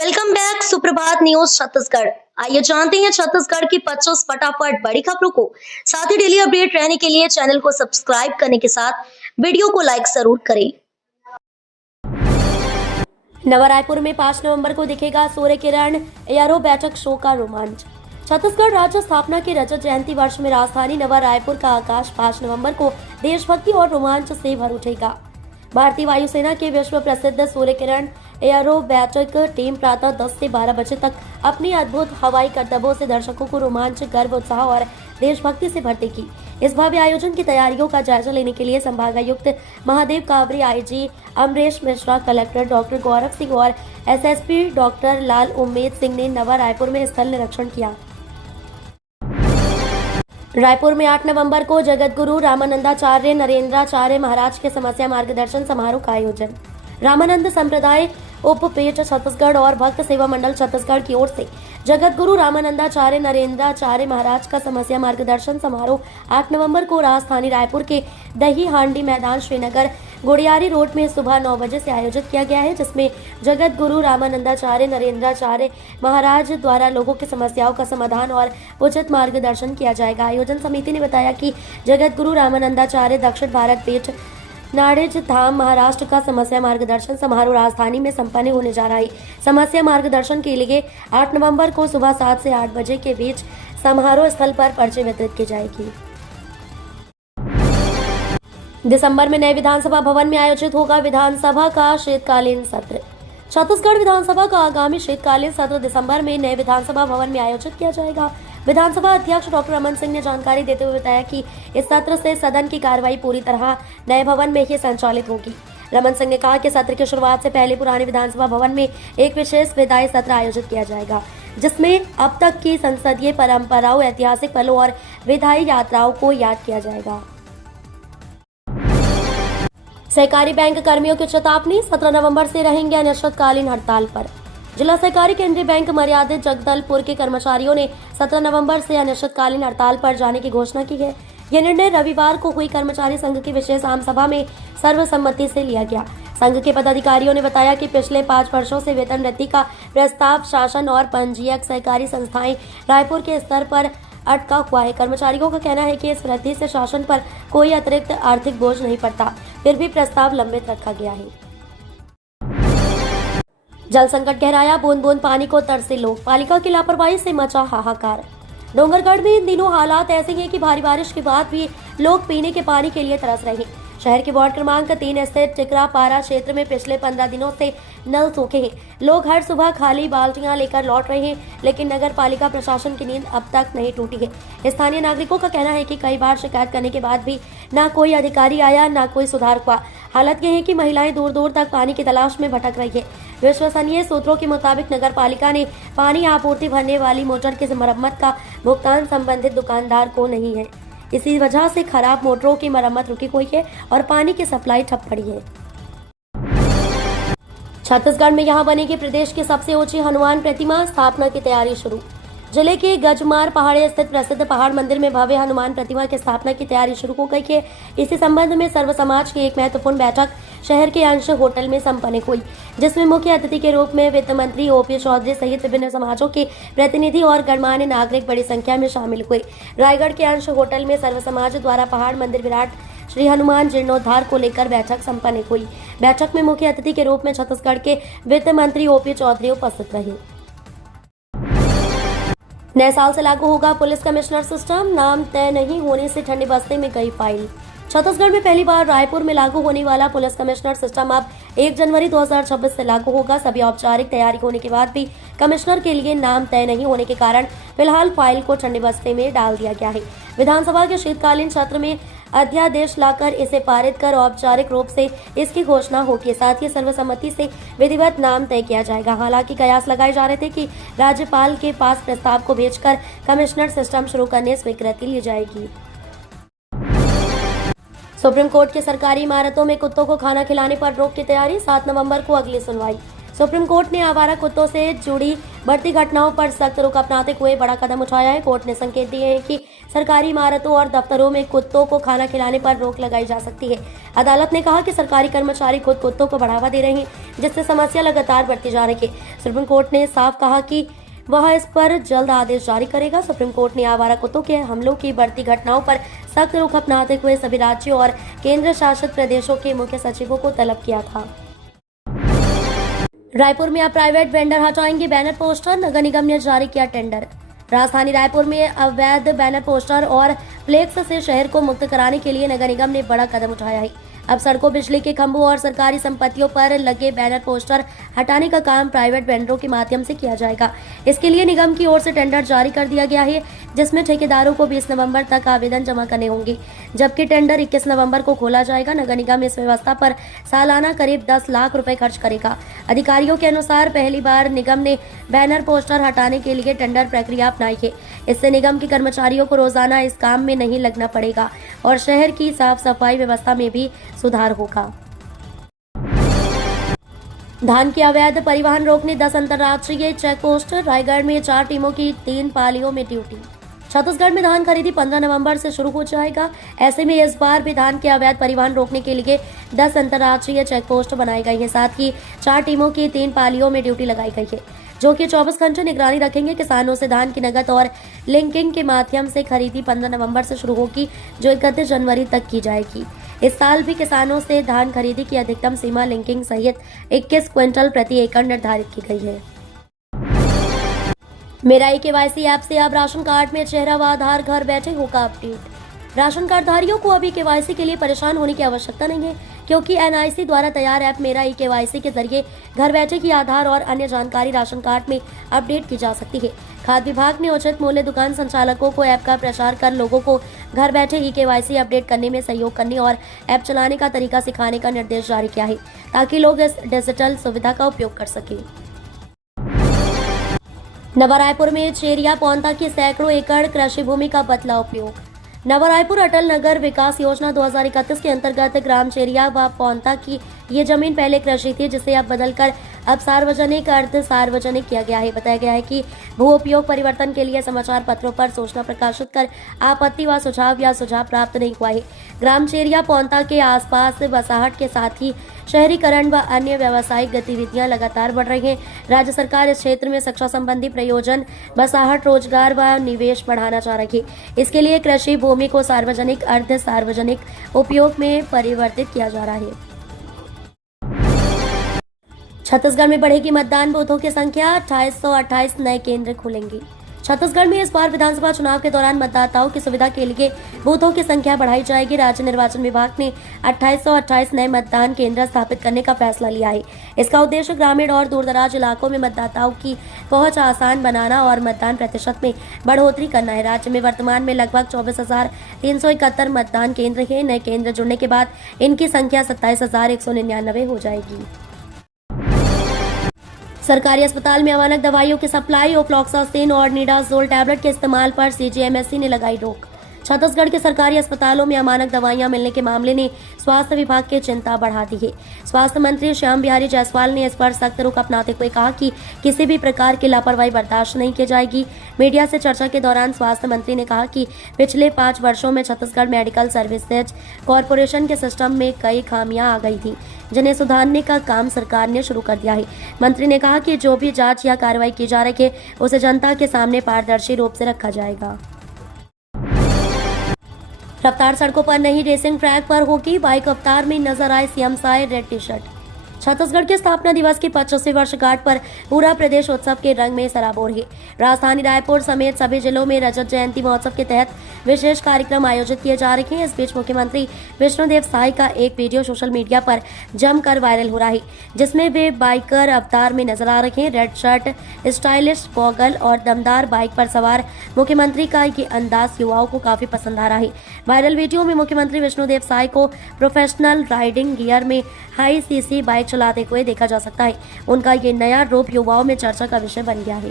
Welcome back सुप्रभात news Chhattisgarh. आइए जानते हैं छत्तीसगढ़ की 25 फटाफट बड़ी खबरों को। साथ ही डेली अपडेट रहने के लिए चैनल को सब्सक्राइब करने के साथ वीडियो को लाइक जरूर करें। नवा रायपुर में 5 नवंबर को दिखेगा सूर्य किरण एयरो बैठक शो का रोमांच। छत्तीसगढ़ राज्य स्थापना के रजत जयंती वर्ष में राजधानी नवा रायपुर का आकाश 5 नवंबर को देशभक्ति और रोमांच से भर उठेगा। भारतीय वायुसेना के विश्व प्रसिद्ध सूर्य किरण एयरो बैठक टीम प्रातः 10 से 12 बजे तक अपनी अद्भुत हवाई करतबों से दर्शकों को रोमांच, गर्व, उत्साह और देशभक्ति से भर देगी। इस भव्य आयोजन की तैयारियों का जायजा लेने के लिए संभागायुक्त Mahadev Kaware, IG Amresh Mishra, collector doctor Gaurav Singh और एसएसपी डॉक्टर लाल उम्मेद सिंह ने नवा रायपुर में स्थल निरीक्षण किया। रायपुर में 8 नवंबर को जगत गुरु रामानंदाचार्य नरेंद्राचार्य महाराज के समस्या मार्गदर्शन समारोह का आयोजन। रामानंद संप्रदाय उपपेट छत्तीसगढ़ और भक्त सेवा मंडल छत्तीसगढ़ की ओर से जगत गुरु रामानंदाचार्य नरेंद्राचार्य महाराज का समस्या मार्गदर्शन समारोह 8 नवंबर को राजधानी रायपुर के दही हांडी मैदान श्रीनगर गुड़ियारी रोड में सुबह 9 बजे से आयोजित किया गया है, जिसमें जगत गुरु रामानंदाचार्य नरेंद्राचार्य महाराज द्वारा लोगों की समस्याओं का समाधान और उचित मार्गदर्शन किया जाएगा। आयोजन समिति ने बताया कि जगत गुरु रामानंदाचार्य दक्षिण भारत पीठ नाड़ेज धाम महाराष्ट्र का समस्या मार्गदर्शन समारोह राजधानी में संपन्न होने जा रहा है। समस्या मार्गदर्शन के लिए 8 नवंबर को सुबह 7 से 8 बजे के बीच समारोह स्थल पर पर्चे वितरित की जाएगी। दिसंबर में नए विधानसभा भवन में आयोजित होगा विधानसभा का शीतकालीन सत्र। छत्तीसगढ़ विधानसभा का आगामी शीतकालीन सत्र दिसंबर में नए विधानसभा भवन में आयोजित किया जाएगा। विधानसभा अध्यक्ष डॉक्टर रमन सिंह ने जानकारी देते हुए बताया कि इस सत्र से सदन की कार्रवाई पूरी तरह नए भवन में ही संचालित होगी। रमन सिंह ने कहा कि सत्र की शुरुआत से पहले पुराने विधानसभा भवन में एक विशेष विधायी सत्र आयोजित किया जाएगा, जिसमें अब तक की संसदीय परंपराओं, ऐतिहासिक पलों और विधायी यात्राओं को याद किया जाएगा। सहकारी बैंक कर्मियों की चेतावनी, 17 नवंबर से रहेंगे अनिश्चितकालीन हड़ताल पर। जिला सहकारी केंद्रीय बैंक मर्यादित जगदलपुर के कर्मचारियों ने 17 नवंबर से अनिश्चितकालीन हड़ताल पर जाने की घोषणा की है। यह निर्णय रविवार को हुई कर्मचारी संघ की विशेष आम सभा में सर्वसम्मति से लिया गया। संघ के पदाधिकारियों ने बताया कि पिछले 5 वर्षों से वेतन वृद्धि का प्रस्ताव शासन और पंजीयक सहकारी संस्थाएं रायपुर के स्तर पर अटका हुआ है। कर्मचारियों का कहना है कि इस वृद्धि से शासन पर कोई अतिरिक्त आर्थिक बोझ नहीं पड़ता, फिर भी प्रस्ताव लंबित रखा गया है। जल संकट गहराया, बूंद बूंद पानी को तरसे लोग, पालिका की लापरवाही से मचा हाहाकार। डोंगरगढ़ में इन दिनों हालात ऐसे हैं कि भारी बारिश के बाद भी लोग पीने के पानी के लिए तरस रहे हैं। शहर के वार्ड क्रमांक 3 स्थित टिकरापारा क्षेत्र में पिछले 15 दिनों से नल सूखे हैं। लोग हर सुबह खाली बाल्टियां लेकर लौट रहे हैं, लेकिन नगर पालिका प्रशासन की नींद अब तक नहीं टूटी है। स्थानीय नागरिकों का कहना है कि कई बार शिकायत करने के बाद भी ना कोई अधिकारी आया, ना कोई सुधार हुआ। हालत यह है कि महिलाएं दूर दूर तक पानी की तलाश में भटक रही है। विश्वसनीय सूत्रों के मुताबिक नगर पालिका ने पानी आपूर्ति भरने वाली मोटर की मरम्मत का भुगतान संबंधित दुकानदार को नहीं है। इसी वजह से खराब मोटरों की मरम्मत रुकी हुई है और पानी की सप्लाई ठप पड़ी है। छत्तीसगढ़ में यहां बनेगी प्रदेश की सबसे ऊंची हनुमान प्रतिमा, स्थापना की तैयारी शुरू। जिले के गजमार पहाड़ी स्थित प्रसिद्ध पहाड़ मंदिर में भव्य हनुमान प्रतिमा की स्थापना की तैयारी शुरू हो गई है। इसी संबंध में सर्व समाज की एक महत्वपूर्ण बैठक शहर के अंश होटल में संपन्न हुई, जिसमें मुख्य अतिथि के रूप में वित्त मंत्री ओपी चौधरी सहित विभिन्न समाजों के प्रतिनिधि और गणमान्य नागरिक बड़ी संख्या में शामिल हुए। रायगढ़ के अंश होटल में सर्व समाज द्वारा पहाड़ मंदिर विराट श्री हनुमान जीर्णोद्धार को लेकर बैठक संपन्न हुई। बैठक में मुख्य अतिथि के रूप में छत्तीसगढ़ के वित्त मंत्री ओपी चौधरी उपस्थित रहे। नए साल से लागू होगा पुलिस कमिश्नर सिस्टम, नाम तय नहीं होने से ठंडी बस्ते में गई फाइल। छत्तीसगढ़ में पहली बार रायपुर में लागू होने वाला पुलिस कमिश्नर सिस्टम अब 1 जनवरी 2026 से लागू होगा। सभी औपचारिक तैयारी होने के बाद भी कमिश्नर के लिए नाम तय नहीं होने के कारण फिलहाल फाइल को ठंडे बस्ते में डाल दिया गया है। विधानसभा के शीतकालीन सत्र में अध्यादेश लाकर इसे पारित कर औपचारिक रूप से इसकी घोषणा होगी। साथ ही सर्वसम्मति से विधिवत नाम तय किया जाएगा। हालांकि कयास लगाए जा रहे थे कि राज्यपाल के पास प्रस्ताव को भेजकर कमिश्नर सिस्टम शुरू करने स्वीकृति ली जाएगी। सुप्रीम कोर्ट की सरकारी इमारतों में कुत्तों को खाना खिलाने पर रोक की तैयारी, 7 नवंबर को अगली सुनवाई। सुप्रीम कोर्ट ने आवारा कुत्तों से जुड़ी बढ़ती घटनाओं पर सख्त रुख अपनाते हुए बड़ा कदम उठाया है। कोर्ट ने संकेत दिए हैं कि सरकारी इमारतों और दफ्तरों में कुत्तों को खाना खिलाने पर रोक लगाई जा सकती है। अदालत ने कहा कि सरकारी कर्मचारी खुद कुत्तों को बढ़ावा दे रहे हैं, जिससे समस्या लगातार बढ़ती जा रही है। सुप्रीम कोर्ट ने साफ कहा कि वह इस पर जल्द आदेश जारी करेगा। सुप्रीम कोर्ट ने आवारा कुत्तों के हमलों की बढ़ती घटनाओं पर सख्त रुख अपनाते हुए सभी राज्यों और केंद्र शासित प्रदेशों के मुख्य सचिवों को तलब किया था। रायपुर में अब प्राइवेट वेंडर हटाएंगे बैनर पोस्टर, नगर निगम ने जारी किया टेंडर। राजधानी रायपुर में अवैध बैनर पोस्टर और फ्लेक्स से शहर को मुक्त कराने के लिए नगर निगम ने बड़ा कदम उठाया है। अब सड़कों, बिजली के खंभों और सरकारी संपत्तियों पर लगे बैनर पोस्टर हटाने का काम प्राइवेट वेंडरों के माध्यम से किया जाएगा। इसके लिए निगम की ओर से टेंडर जारी कर दिया गया है, जिसमें ठेकेदारों को 20 नवंबर तक आवेदन जमा करने होंगे, जबकि टेंडर 21 नवंबर को खोला जाएगा। नगर निगम इस व्यवस्था पर सालाना करीब 10 लाख रुपए खर्च करेगा। अधिकारियों के अनुसार पहली बार निगम ने बैनर पोस्टर हटाने के लिए टेंडर प्रक्रिया अपनाई है। इससे निगम के कर्मचारियों को रोजाना इस काम में नहीं लगना पड़ेगा और शहर की साफ सफाई व्यवस्था में भी सुधार होगा। धान के अवैध परिवहन रोकने 10 अंतर्राज्यीय चेक पोस्ट। रायगढ़ में 4 टीमों की 3 पालियों में ड्यूटी। छत्तीसगढ़ में धान खरीदी 15 नवंबर से शुरू हो जाएगा। ऐसे में इस बार भी धान के अवैध परिवहन रोकने के लिए 10 अंतर्राज्यीय चेक पोस्ट बनाई गई है। साथ ही 4 टीमों की 3 पालियों में ड्यूटी लगाई गई है, जो कि 24 घंटे निगरानी रखेंगे। किसानों से धान की नकद और लिंकिंग के माध्यम से खरीदी 15 नवंबर से शुरू होगी, जो 31 जनवरी तक की जाएगी। इस साल भी किसानों से धान खरीदी की अधिकतम सीमा लिंकिंग सहित 21 क्विंटल प्रति एकड़ निर्धारित की गई है। मेरा ई-केवाईसी ऐप से अब राशन कार्ड में चेहरा व आधार घर बैठे होगा अपडेट। राशन कार्डधारियों को अभी केवाईसी के लिए परेशान होने की आवश्यकता नहीं है, क्योंकि एनआईसी द्वारा तैयार ऐप मेरा ई-केवाईसी के जरिए घर बैठे की आधार और अन्य जानकारी राशन कार्ड में अपडेट की जा सकती है। खाद्य विभाग ने उचित मूल्य दुकान संचालकों को ऐप का प्रचार कर लोगों को घर बैठे ई-केवाईसी अपडेट करने में सहयोग करने और ऐप चलाने का तरीका सिखाने का निर्देश जारी किया है, ताकि लोग इस डिजिटल सुविधा का उपयोग कर सकें। नवा रायपुर में चेरिया पौंता की सैकड़ों एकड़ कृषि भूमि का बदला उपयोग। नवा रायपुर अटल नगर विकास योजना 2031 के अंतर्गत ग्राम चेरिया व पौंता की ये जमीन पहले कृषि थी, जिसे अब बदलकर अब सार्वजनिक अर्ध सार्वजनिक किया गया है। बताया गया है कि भू उपयोग परिवर्तन के लिए समाचार पत्रों पर सूचना प्रकाशित कर आपत्ति व सुझाव प्राप्त नहीं हुआ है। ग्राम चेरिया पौंता के आसपास बसाहट के साथ ही शहरीकरण व अन्य व्यावसायिक गतिविधियां लगातार बढ़ रही हैं। राज्य सरकार इस क्षेत्र में शिक्षा संबंधी प्रयोजन, बसाहट, रोजगार व निवेश बढ़ाना चाह रही है। इसके लिए कृषि भूमि को सार्वजनिक अर्ध सार्वजनिक उपयोग में परिवर्तित किया जा रहा है। छत्तीसगढ़ में बढ़ेगी मतदान बूथों की संख्या, 2828 नए केंद्र खुलेंगे। छत्तीसगढ़ में इस बार विधानसभा चुनाव के दौरान मतदाताओं की सुविधा के लिए बूथों की संख्या बढ़ाई जाएगी। राज्य निर्वाचन विभाग ने 2828 नए मतदान केंद्र स्थापित करने का फैसला लिया है। इसका उद्देश्य ग्रामीण और दूरदराज इलाकों में मतदाताओं की पहुंच आसान बनाना और मतदान प्रतिशत में बढ़ोतरी करना है। राज्य में वर्तमान में लगभग 24,371 मतदान केंद्र हैं। नए केंद्र जुड़ने के बाद इनकी संख्या 27,199 हो जाएगी। सरकारी अस्पताल में अमानक दवाइयों की सप्लाई, ओफ्लॉक्सासिन और निडाजोल टैबलेट के इस्तेमाल पर सीजीएमएससी ने लगाई रोक। छत्तीसगढ़ के सरकारी अस्पतालों में अमानक दवाइयां मिलने के मामले ने स्वास्थ्य विभाग की चिंता बढ़ा दी है। स्वास्थ्य मंत्री श्याम बिहारी जायसवाल ने इस पर सख्त रुख अपनाते हुए कहा कि किसी भी प्रकार की लापरवाही बर्दाश्त नहीं की जाएगी। मीडिया से चर्चा के दौरान स्वास्थ्य मंत्री ने कहा कि पिछले 5 वर्षों में छत्तीसगढ़ मेडिकल सर्विसेज कॉरपोरेशन के सिस्टम में कई खामियां आ गई थी, जिन्हें सुधारने का काम सरकार ने शुरू कर दिया है। मंत्री ने कहा कि जो भी जांच या कार्रवाई की जा रही है, उसे जनता के सामने पारदर्शी रूप से रखा जाएगा। रफ्तार सड़कों पर नहीं, रेसिंग ट्रैक पर होगी। बाइक अवतार में नजर आए CM Sai red T shirt. Chhattisgarh के स्थापना दिवस की 25वीं वर्षगांठ पर पूरा प्रदेश उत्सव के रंग में सराबोर है। राजधानी रायपुर समेत सभी जिलों में रजत जयंती महोत्सव के तहत विशेष कार्यक्रम आयोजित किए जा रहे हैं। इस बीच मुख्यमंत्री विष्णुदेव साय का एक वीडियो सोशल मीडिया पर जमकर वायरल हो रहा है, जिसमें वे बाइकर अवतार में नजर आ रहे हैं। रेड शर्ट, स्टाइलिश गॉगल और दमदार बाइक पर सवार मुख्यमंत्री का ये अंदाज युवाओं को काफी पसंद आ रहा है। वायरल वीडियो में मुख्यमंत्री विष्णुदेव साय को प्रोफेशनल राइडिंग गियर में हाई सीसी बाइक चलाते हुए देखा जा सकता है। उनका ये नया रूप युवाओं में चर्चा का विषय बन गया है।